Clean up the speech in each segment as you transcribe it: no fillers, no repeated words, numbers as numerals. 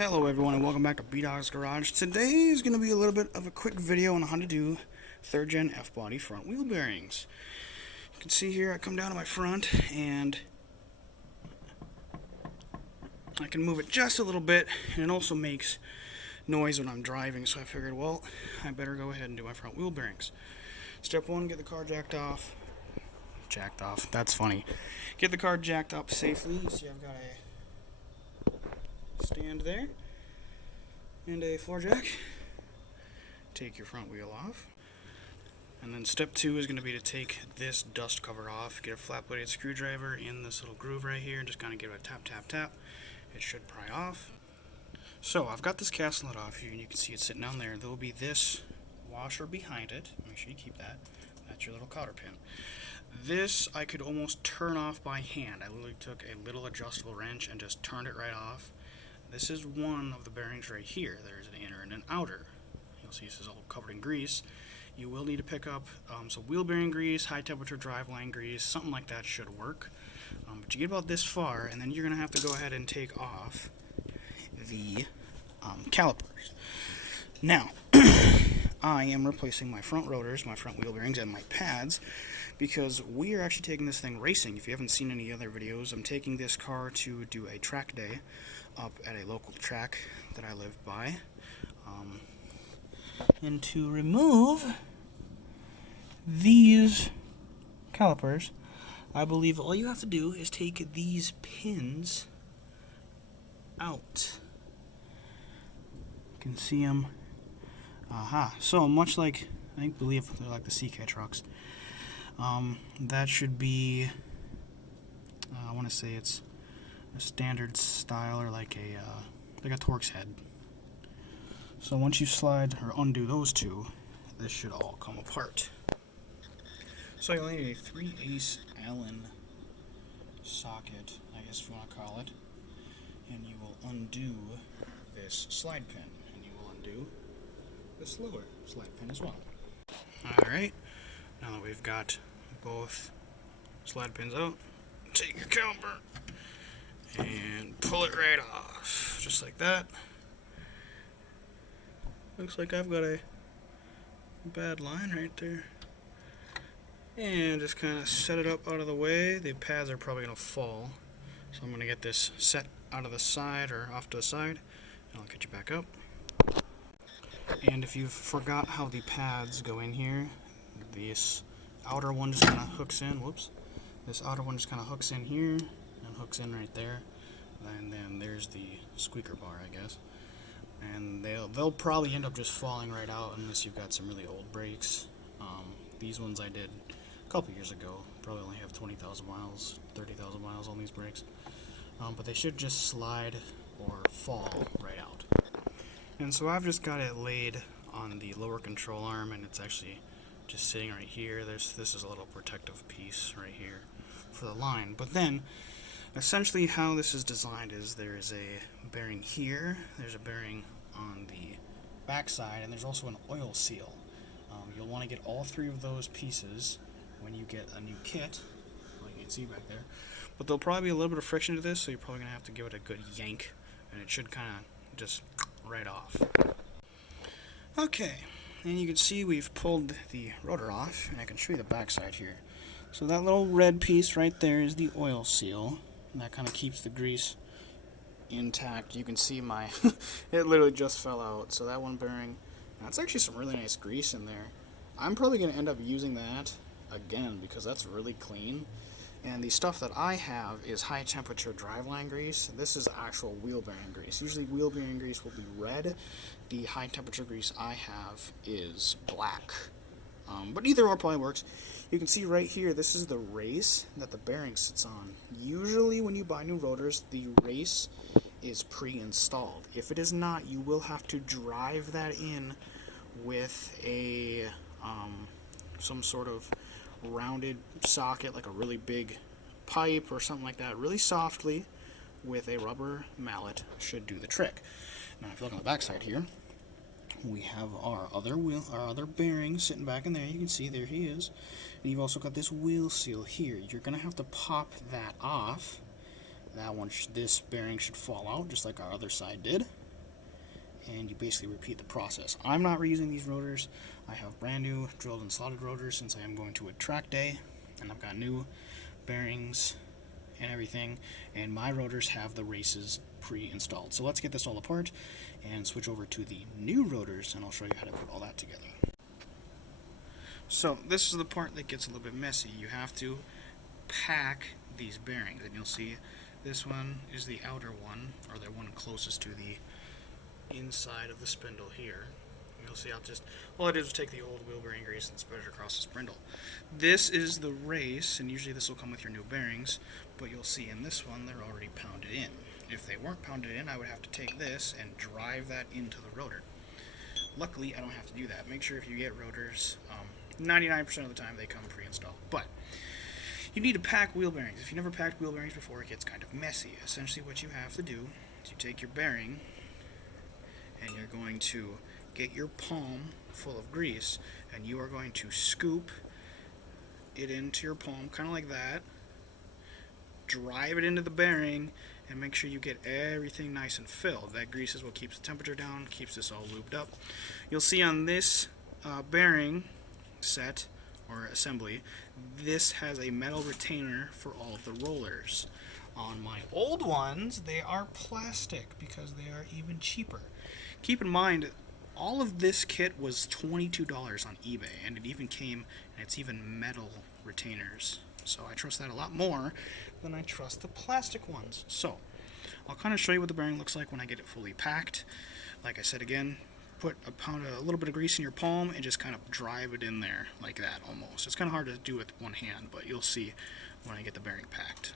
Hello everyone and welcome back to B-Dog's Garage. Today is going to be a little bit of a quick video on how to do 3rd gen F-body front wheel bearings. You can see here I come down to my front and I can move it just a little bit, and it also makes noise when I'm driving, so I figured, well, I better go ahead and do my front wheel bearings. Step 1, get the car jacked off. That's funny. Get the car jacked up safely. You see I've got a stand there and a floor jack. Take your front wheel off, and then step 2 is going to be to take this dust cover off. Get a flat bladed screwdriver in this little groove right here and just kind of give it a tap tap tap. It should pry off. So I've got this cast nut off here and you can see it sitting down there. There will be this washer behind it. Make sure you keep that. That's your little cotter pin. This I could almost turn off by hand. I literally took a little adjustable wrench and just turned it right off. This is one of the bearings right here. There's an inner and an outer. You'll see this is all covered in grease. You will need to pick up some wheel bearing grease, high temperature driveline grease, something like that should work. But you get about this far, and then you're going to have to go ahead and take off the calipers. Now, I am replacing my front rotors, my front wheel bearings, and my pads because we are actually taking this thing racing. If you haven't seen any other videos, I'm taking this car to do a track day up at a local track that I live by. And to remove these calipers, I believe all you have to do is take these pins out. You can see them. Aha. So much like, I believe they're like the CK trucks. That should be, I want to say it's a standard style, or like a Torx head. So once you slide or undo those two, this should all come apart. So you'll need a 3/8 Allen socket, I guess if you want to call it, and you will undo this slide pin, and you will undo this lower slide pin as well. Alright, now that we've got both slide pins out, take your caliper and pull it right off, just like that. Looks like I've got a bad line right there. And just kind of set it up out of the way. The pads are probably going to fall, so I'm going to get this set out of the side, or off to the side, and I'll get you back up. And if you forgot how the pads go in here, this outer one just kind of hooks in. Whoops. This outer one just kind of hooks in here and hooks in right there. And then there's the squeaker bar, I guess. And they'll probably end up just falling right out unless you've got some really old brakes. These ones I did a couple years ago. Probably only have 20,000 miles, 30,000 miles on these brakes. But they should just slide or fall right out. And so I've just got it laid on the lower control arm, and it's actually just sitting right here. This is a little protective piece right here for the line. But then, essentially how this is designed is there is a bearing here, there's a bearing on the back side, and there's also an oil seal. You'll want to get all 3 of those pieces when you get a new kit, like you can see back there. But there'll probably be a little bit of friction to this, so you're probably going to have to give it a good yank, and it should kind of just right off. Okay, and you can see we've pulled the rotor off, and I can show you the back side here. So that little red piece right there is the oil seal, and that kind of keeps the grease intact. You can see my it literally just fell out. So that one bearing, that's actually some really nice grease in there. I'm probably going to end up using that again because that's really clean. And the stuff that I have is high temperature driveline grease. This is actual wheel bearing grease. Usually wheel bearing grease will be red. The high temperature grease I have is black. But either or probably works. You can see right here, this is the race that the bearing sits on. Usually when you buy new rotors, the race is pre-installed. If it is not, you will have to drive that in with a some sort of rounded socket, like a really big pipe or something like that, really softly with a rubber mallet should do the trick. Now if you look on the back side here, we have our other bearing sitting back in there. You can see there he is. And you've also got this wheel seal here. You're going to have to pop that off. That one, this bearing should fall out just like our other side did. and you basically repeat the process. I'm not reusing these rotors. I have brand new drilled and slotted rotors since I am going to a track day, and I've got new bearings and everything, and my rotors have the races pre-installed. So let's get this all apart and switch over to the new rotors, and I'll show you how to put all that together. So this is the part that gets a little bit messy. You have to pack these bearings, and you'll see this one is the outer one, or the one closest to the inside of the spindle here. You'll see all I did was take the old wheel bearing grease and spread it across the spindle. This is the race, and usually this will come with your new bearings, but you'll see in this one they're already pounded in. If they weren't pounded in, I would have to take this and drive that into the rotor. Luckily, I don't have to do that. Make sure if you get rotors, 99% of the time they come pre-installed. But you need to pack wheel bearings. If you never packed wheel bearings before, it gets kind of messy. Essentially what you have to do is you take your bearing and you're going to get your palm full of grease, and you are going to scoop it into your palm, kind of like that, drive it into the bearing, and make sure you get everything nice and filled. That grease is what keeps the temperature down, keeps this all lubed up. You'll see on this bearing set or assembly, this has a metal retainer for all of the rollers. On my old ones, they are plastic because they are even cheaper. Keep in mind, all of this kit was $22 on eBay, and it even came, and it's even metal retainers. So I trust that a lot more than I trust the plastic ones. So I'll kind of show you what the bearing looks like when I get it fully packed. Like I said again, put a little bit of grease in your palm and just kind of drive it in there like that almost. It's kind of hard to do with one hand, but you'll see when I get the bearing packed.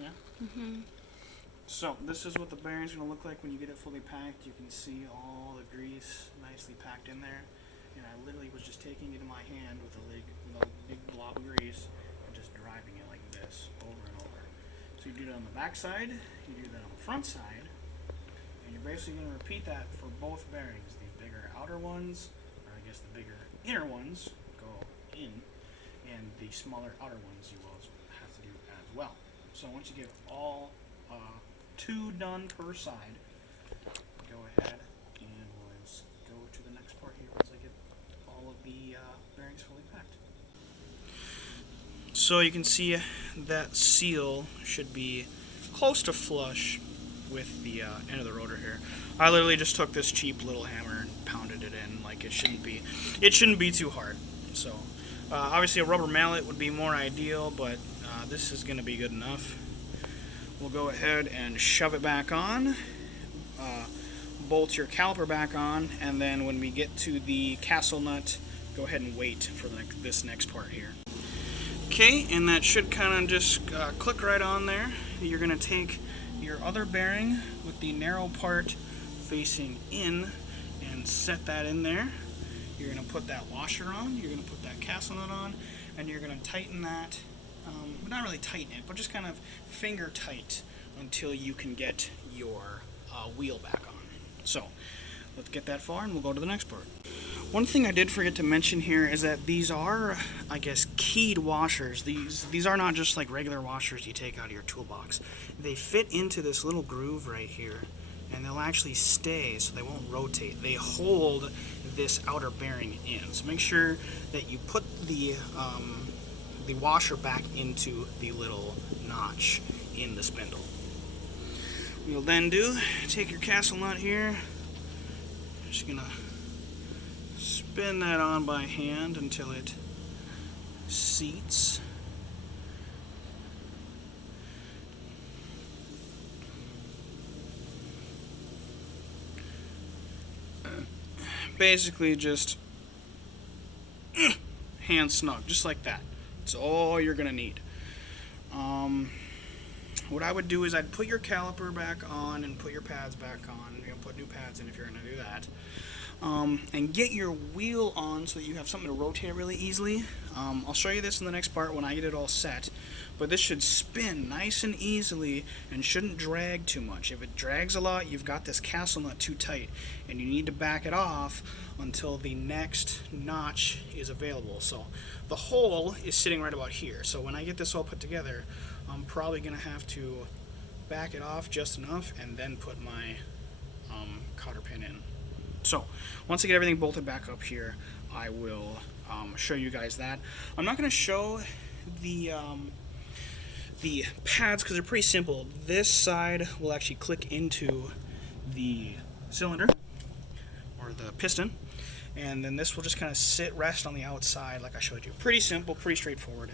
Yeah? Mm-hmm. So this is what the bearing's going to look like when you get it fully packed. You can see all the grease nicely packed in there. And I literally was just taking it in my hand with a big blob of grease and just driving it like this over and over. So you do that on the back side, you do that on the front side, and you're basically going to repeat that for both bearings. The bigger outer ones, or I guess the bigger inner ones, go in, and the smaller outer ones you will have to do as well. So once you get all 2 done per side, go ahead and let's go to the next part here once I get all of the bearings fully packed. So you can see that seal should be close to flush with the end of the rotor here. I literally just took this cheap little hammer and pounded it in. Like it shouldn't be too hard. So obviously a rubber mallet would be more ideal, but this is going to be good enough. We'll go ahead and shove it back on, bolt your caliper back on, and then when we get to the castle nut, go ahead and wait for this next part here. Okay, and that should kind of just click right on there. You're going to take your other bearing with the narrow part facing in and set that in there. You're going to put that washer on, you're going to put that castle nut on, and you're going to tighten that. Not really tighten it, but just kind of finger tight until you can get your wheel back on. So let's get that far and we'll go to the next part. One thing I did forget to mention here is that these are, I guess, keyed washers. These are not just like regular washers you take out of your toolbox. They fit into this little groove right here, and they'll actually stay, so they won't rotate. They hold this outer bearing in. So make sure that you put the washer back into the little notch in the spindle. We'll then take your castle nut here. Just gonna spin that on by hand until it seats. Basically just hand snug, just like that. That's all you're gonna need. What I would do is I'd put your caliper back on and put your pads back on. You're gonna put new pads in if you're gonna do that. And get your wheel on so that you have something to rotate really easily. I'll show you this in the next part when I get it all set. But this should spin nice and easily and shouldn't drag too much. If it drags a lot, you've got this castle nut too tight, and you need to back it off until the next notch is available. So the hole is sitting right about here. So when I get this all put together, I'm probably going to have to back it off just enough, and then put my cotter pin in. So once I get everything bolted back up here, I will show you guys that. I'm not going to show the pads because they're pretty simple. This side will actually click into the cylinder or the piston, and then this will just kind of rest on the outside like I showed you. Pretty simple, pretty straightforward.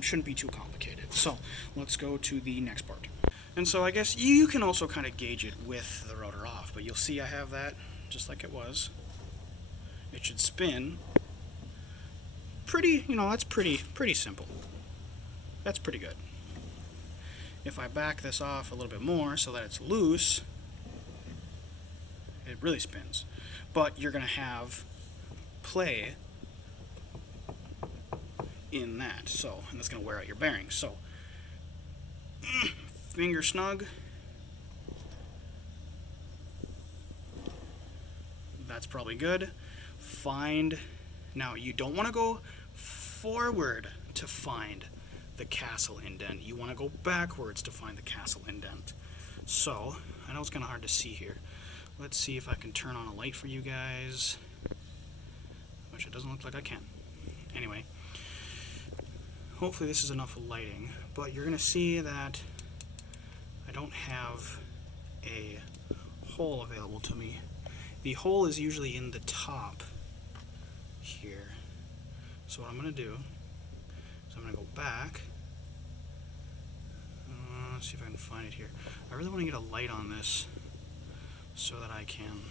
Shouldn't be too complicated. So let's go to the next part. And so I guess you can also kind of gauge it with the rotor off, but you'll see I have that just like it was. It should spin pretty, that's pretty simple. That's pretty good. If I back this off a little bit more so that it's loose, it really spins. But you're going to have play in that, so, and that's going to wear out your bearings. So, finger snug. That's probably good. Now you don't want to go forward to find the castle indent. You want to go backwards to find the castle indent. So, I know it's kind of hard to see here. Let's see if I can turn on a light for you guys, which it doesn't look like I can. Anyway, hopefully this is enough lighting, but you're going to see that I don't have a hole available to me. The hole is usually in the top here. So what I'm going to do is I'm going to go back. Let's see if I can find it here. I really want to get a light on this so that I can.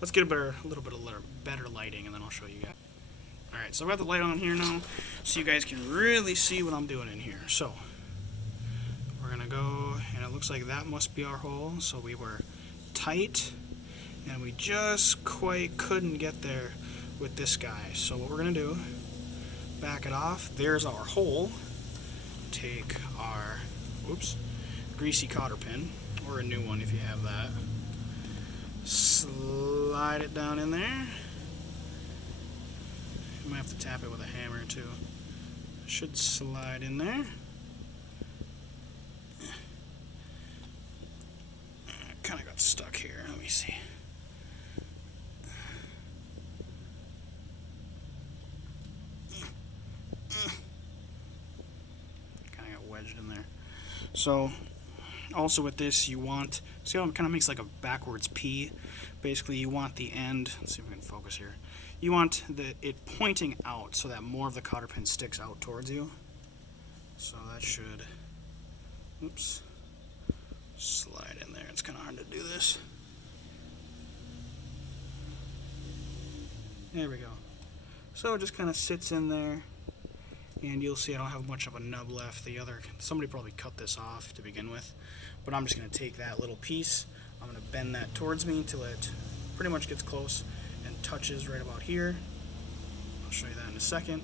Let's get a little bit of better lighting, and then I'll show you guys. All right, so I've got the light on here now, so you guys can really see what I'm doing in here. So we're gonna go, and it looks like that must be our hole. So we were tight, and we just quite couldn't get there with this guy. So what we're gonna do, back it off. There's our hole. Take our, greasy cotter pin, or a new one if you have that. Slide it down in there. You might have to tap it with a hammer too. Should slide in there. Kind of got stuck here. Let me see. Kind of got wedged in there. So, also with this, you want, see how it kind of makes like a backwards P? Basically, you want the end, let's see if we can focus here. You want it pointing out so that more of the cotter pin sticks out towards you. So that should, slide in there. It's kind of hard to do this. There we go. So it just kind of sits in there, and you'll see I don't have much of a nub left. Somebody probably cut this off to begin with, but I'm just going to take that little piece, I'm going to bend that towards me until it pretty much gets close and touches right about here. I'll show you that in a second.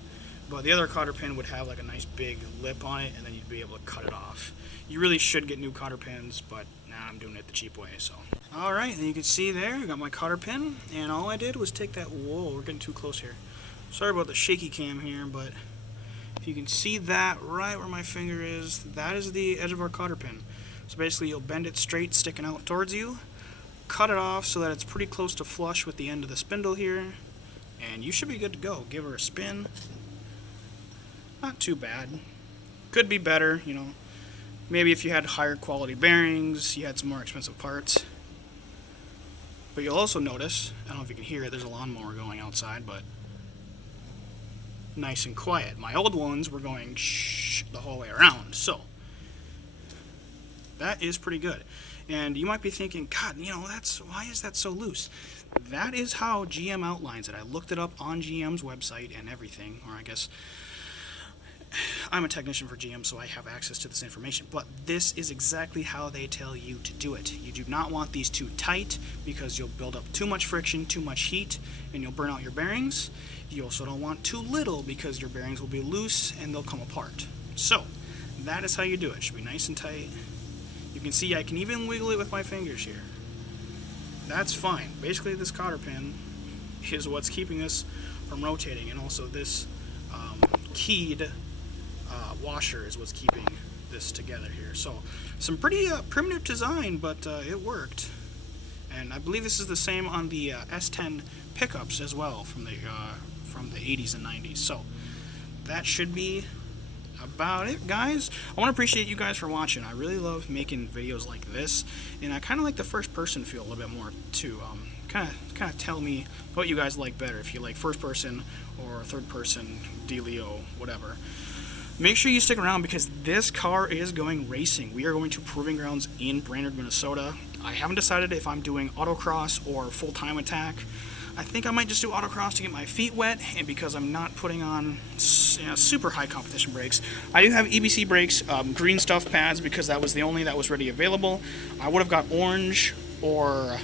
But the other cotter pin would have like a nice big lip on it, and then you'd be able to cut it off. You really should get new cotter pins, but now I'm doing it the cheap way. So, all right, and you can see there, I got my cotter pin, and all I did was take that. Whoa, we're getting too close here. Sorry about the shaky cam here, but if you can see that right where my finger is, that is the edge of our cotter pin. So basically, you'll bend it straight, sticking out towards you, cut it off so that it's pretty close to flush with the end of the spindle here, and you should be good to go. Give her a spin. Not too bad. Could be better, Maybe if you had higher quality bearings, you had some more expensive parts. But you'll also notice, I don't know if you can hear it, there's a lawnmower going outside, but nice and quiet. My old ones were going shh the whole way around, so that is pretty good. And you might be thinking, God, why is that so loose? That is how GM outlines it. I looked it up on GM's website and everything, or I guess I'm a technician for GM, so I have access to this information, but this is exactly how they tell you to do it. You do not want these too tight because you'll build up too much friction, too much heat, and you'll burn out your bearings. You also don't want too little because your bearings will be loose and they'll come apart. So, that is how you do it. It should be nice and tight. You can see I can even wiggle it with my fingers here. That's fine. Basically, this cotter pin is what's keeping this from rotating, and also this keyed washer is what's keeping this together here. So some pretty primitive design, but it worked. And I believe this is the same on the S10 pickups as well from the 80s and 90s. So that should be about it, guys. I want to appreciate you guys for watching. I really love making videos like this, and I kind of like the first person feel a little bit more too. Kind of tell me what you guys like better, if you like first person or third person, dealio, whatever. Make sure you stick around because this car is going racing. We are going to Proving Grounds in Brainerd, Minnesota. I haven't decided if I'm doing autocross or full-time attack. I think I might just do autocross to get my feet wet, and because I'm not putting on super high competition brakes. I do have EBC brakes, green stuff pads, because that was the only that was ready available. I would have got orange or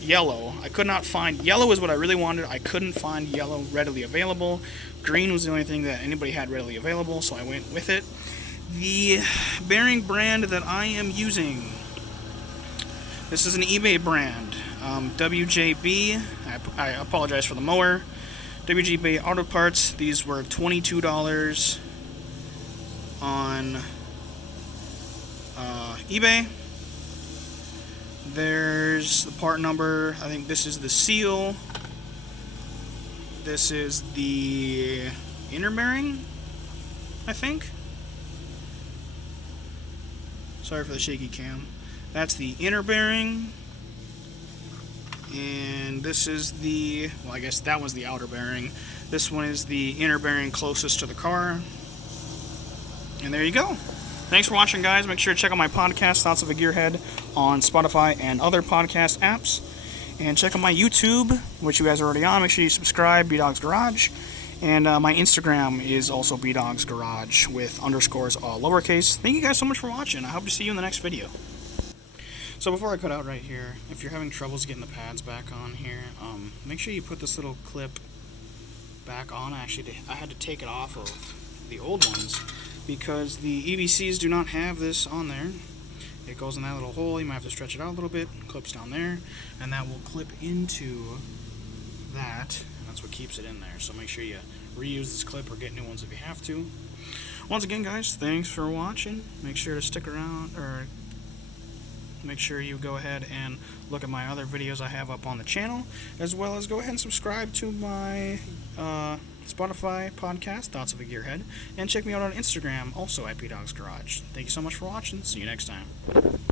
yellow. I could not find yellow is what I really wanted. I couldn't find yellow readily available. Green was the only thing that anybody had readily available, so I went with it. The bearing brand that I am using, this is an eBay brand, WJB. I apologize for the mower. WJB Auto Parts. These were $22 on eBay. There's the part number. I think this is the seal. This is the inner bearing, I think. Sorry for the shaky cam. That's the inner bearing. And this is the, well, I guess that was the outer bearing. This one is the inner bearing closest to the car. And there you go. Thanks for watching, guys. Make sure to check out my podcast, Thoughts of a Gearhead, on Spotify and other podcast apps. And check out my YouTube, which you guys are already on. Make sure you subscribe, B-Dog's Garage. And my Instagram is also B-Dog's Garage with underscores all lowercase. Thank you guys so much for watching. I hope to see you in the next video. So before I cut out right here, if you're having troubles getting the pads back on here, make sure you put this little clip back on. Actually, I had to take it off of the old ones because the EBCs do not have this on there. It goes in that little hole. You might have to stretch it out a little bit. Clips down there, and that will clip into that. And that's what keeps it in there. So make sure you reuse this clip or get new ones if you have to. Once again, guys, thanks for watching. Make sure to stick around, or make sure you go ahead and look at my other videos I have up on the channel, as well as go ahead and subscribe to my Spotify podcast, Thoughts of a Gearhead, and check me out on Instagram, also at B-Dog's Garage. Thank you so much for watching. See you next time.